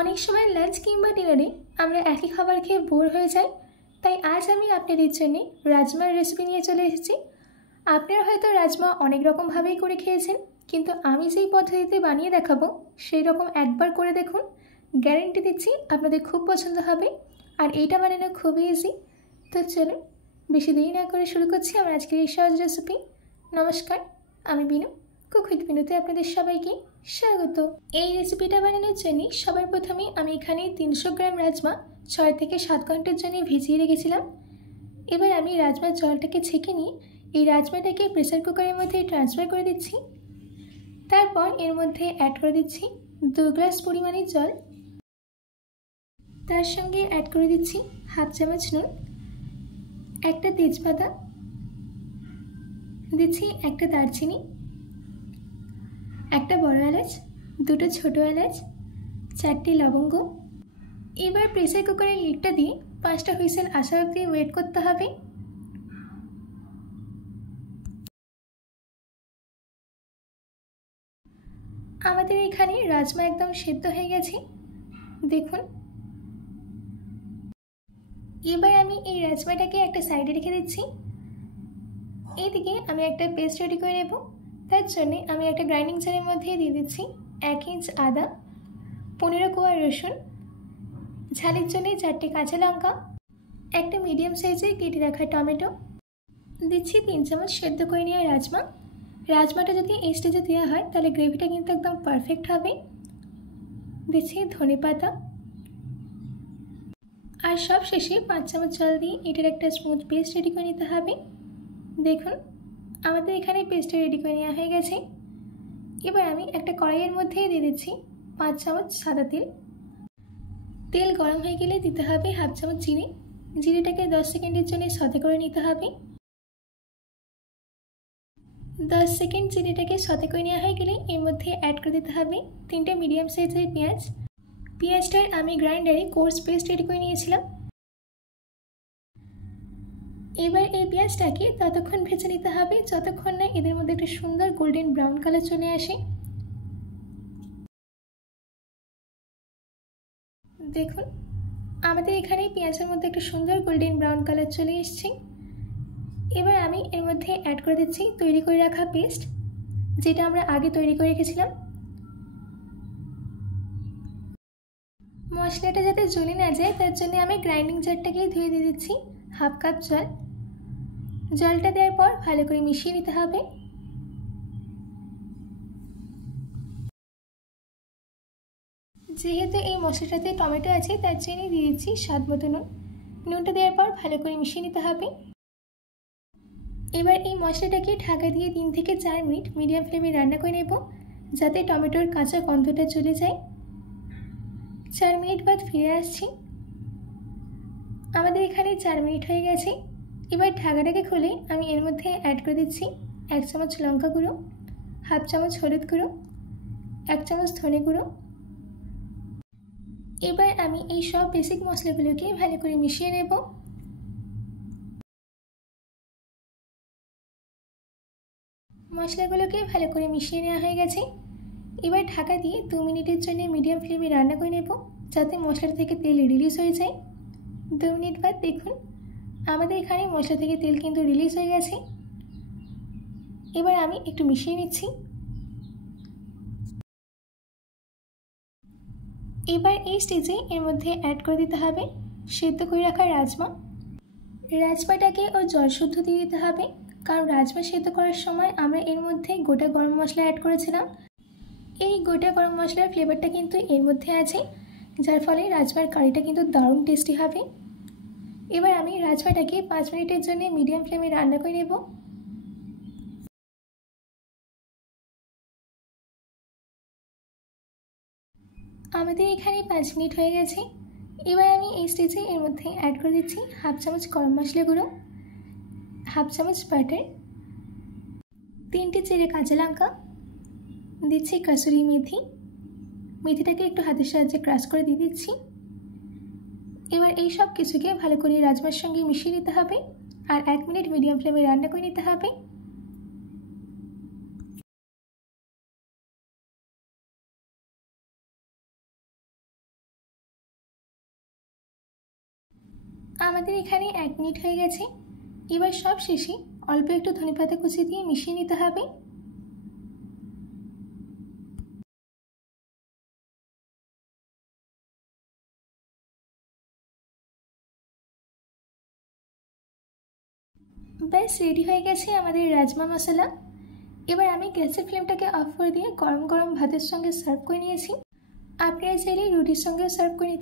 অনেক সময় লাঞ্চ কিংবা ডিনারে আমরা একই খাবার খেয়ে বোর হয়ে যাই। তাই আজ আমি আপনাদের জন্য রাজমার রেসিপি নিয়ে চলে এসেছি। আপনারা হয়তো রাজমা অনেক রকমভাবেই করে খেয়েছেন, কিন্তু আমি যেই পদ্ধতিতে বানিয়ে দেখাবো সেই রকম একবার করে দেখুন। গ্যারেন্টি দিচ্ছি আপনাদের খুব পছন্দ হবে, আর এইটা বানানো খুবই ইজি। তো চলুন বেশি দেরি না করে শুরু করছি আমার আজকের এই সহজ রেসিপি। নমস্কার, আমি বিনু, কুক উইথ বিনুতে আপনাদের সবাইকে স্বাগত। এই রেসিপিটা বানানোর জন্য সবার প্রথমে আমি এখানে 300 গ্রাম রাজমা 6 থেকে 7 ঘন্টার জন্য ভিজিয়ে রেখেছিলাম। এবার আমি রাজমার জলটাকে ছেঁকে নিয়ে এই রাজমাটাকে প্রেসার কুকারের মধ্যে ট্রান্সফার করে দিচ্ছি। তারপর এর মধ্যে অ্যাড করে দিচ্ছি 2 গ্লাস পরিমাণের জল। তার সঙ্গে অ্যাড করে দিচ্ছি হাফ চামচ নুন, একটা তেজপাতা দিচ্ছি, একটা দারচিনি, একটা বড় এলাচ, দুটো ছোট এলাচ, 4টি লবঙ্গ। এবার প্রেসার কুকারের লিডটা দিয়ে 5টা হুইসেল আসা অবধি ওয়েট করতে হবে। আমাদের এখানে রাজমা একদম সেদ্ধ হয়ে গেছে, দেখুন। এবার আমি এই রাজমাটাকে একটা সাইডে রেখে দিচ্ছি। এইদিকে আমি একটা পেস্ট রেডি করে নেব। তার জন্যে আমি একটা গ্রাইন্ডিং জারের মধ্যে দিয়ে দিচ্ছি 1 ইঞ্চ আদা, 15 কোয়া রসুন, ঝালের জন্য 4টে কাঁচা লঙ্কা, একটা মিডিয়াম সাইজের কেটে রাখা টমেটো, দিচ্ছি 3 চামচ সেদ্ধ করে নেওয়া রাজমা। রাজমাটা যদি এই স্টেজে দেওয়া হয় তাহলে গ্রেভিটা কিন্তু একদম পারফেক্ট হবে। দিচ্ছি ধনে পাতা, আর সব শেষে 5 চামচ জল দিয়ে এটার একটা স্মুথ পেস্ট রেডি করে নিতে হবে। দেখুন আমাদের এখানে পেস্টটা রেডি করে নেওয়া হয়ে গেছে। এবার আমি একটা কড়াইয়ের মধ্যে দিয়ে দিচ্ছি 5 চামচ সাদা তেল। তেল গরম হয়ে গেলে দিতে হবে হাফ চামচ চিনি। জিরেটাকে 10 সেকেন্ডের জন্য সতে করে নিতে হবে। 10 সেকেন্ড চিনিটাকে সতে করে নেওয়া হয়ে গেলে এর মধ্যে অ্যাড করে দিতে হবে 3টে মিডিয়াম সাইজের পেঁয়াজ। পেঁয়াজটার আমি গ্রাইন্ডারে কোর্স পেস্ট রেডি করে নিয়েছিলাম। এবার এই পেঁয়াজটাকে ততক্ষণ ভেজে নিতে হবে যতক্ষণ না এদের মধ্যে একটা সুন্দর গোল্ডেন ব্রাউন কালার চলে আসে। দেখুন আমাদের এখানে পেঁয়াজের মধ্যে একটা সুন্দর গোল্ডেন ব্রাউন কালার চলে এসেছে। এবার আমি এর মধ্যে অ্যাড করে দিচ্ছি তৈরি করে রাখা পেস্ট, যেটা আমরা আগে তৈরি করে রেখেছিলাম। মশলাটা যাতে জ্বলে না যায় তার জন্য আমি গ্রাইন্ডিং জারটাকে ধুয়ে দিয়ে দিচ্ছি হাফ কাপ জল। জলটা দেওয়ার পর ভালো করে মিশিয়ে নিতে হবে। যেহেতু এই মশলাটাতে টমেটো আছে তার জন্য দিয়ে দিচ্ছি স্বাদ মতো নুন। নুনটা দেওয়ার পর ভালো করে মিশিয়ে নিতে হবে। এবার এই মশলাটাকে ঢাকা দিয়ে 3 থেকে 4 মিনিট মিডিয়াম ফ্লেমে রান্না করে নেব, যাতে টমেটোর কাঁচা গন্ধটা চলে যায়। 4 মিনিট বাদ ফিরে আসছি। আমাদের এখানে 4 মিনিট হয়ে গেছে। এবার ঢাকাটাকে খুলে আমি এর মধ্যে অ্যাড করে দিচ্ছি 1 চামচ লঙ্কা গুঁড়ো, হাফ চামচ হলুদ গুঁড়ো, 1 চামচ ধনে গুঁড়ো। এবার আমি এই সব বেসিক মশলাগুলোকে ভালো করে মিশিয়ে নেব। মশলাগুলোকে ভালো করে মিশিয়ে নেওয়া হয়ে গেছে। এবার ঢাকা দিয়ে 2 মিনিটের জন্য মিডিয়াম ফ্লেমে রান্না করে নেব, যাতে মশলা থেকে তেল রিলিজ হয়ে যায়। 2 মিনিট বাদ দেখুন আমাদের এখানে মশলা থেকে তেল কিন্তু রিলিজ হয়ে গেছে। এবার আমি একটু মিশিয়ে নিচ্ছি। এবার এই স্টেজে এর মধ্যে অ্যাড করে দিতে হবে সেদ্ধ করে রাখা রাজমা। রাজমাটাকে ও জল শুদ্ধ দিয়ে দিতে হবে, কারণ রাজমা সেদ্ধ করার সময় আমরা এর মধ্যে গোটা গরম মশলা অ্যাড করেছিলাম। এই গোটা গরম মশলার ফ্লেভারটা কিন্তু এর মধ্যে আছে, যার ফলে রাজমার কারিটা কিন্তু দারুণ টেস্টি হবে। এবার আমি রাজমাটাকে 5 মিনিটের জন্য মিডিয়াম ফ্লেমে রান্না করে নেব। আমাদের এখানে 5 মিনিট হয়ে গেছে। এবার আমি এই স্টেজে এর মধ্যে অ্যাড করে দিচ্ছি হাফ চামচ গরম মশলা গুঁড়ো, হাফ চামচ বাটার, 3টে চেরা কাঁচা লঙ্কা, দিচ্ছি কাসুরি মেথি। মেথিটাকে একটু হাতের সাহায্যে ক্রাশ করে দিয়ে দিচ্ছি। এবার এই সব কিছুকে ভালো করে রাজমার সঙ্গে মিশিয়ে নিতে হবে, আর 1 মিনিট মিডিয়াম ফ্লেমে রান্না করে নিতে হবে। আমাদের এখানে 1 মিনিট হয়ে গেছে। এবার সব শেষে অল্প একটু ধনেপাতা কুচি দিয়ে মিশিয়ে নিতে হবে। ব্যাস রেডি হয়ে গেছে আমাদের রাজমা মশলা। এবার আমি গ্যাসের ফ্লেমটাকে অফ করে দিয়ে গরম গরম ভাতের সঙ্গে সার্ভ করে নিয়েছি। আপনারা চাইলে রুটির সঙ্গেও সার্ভ করে নিতে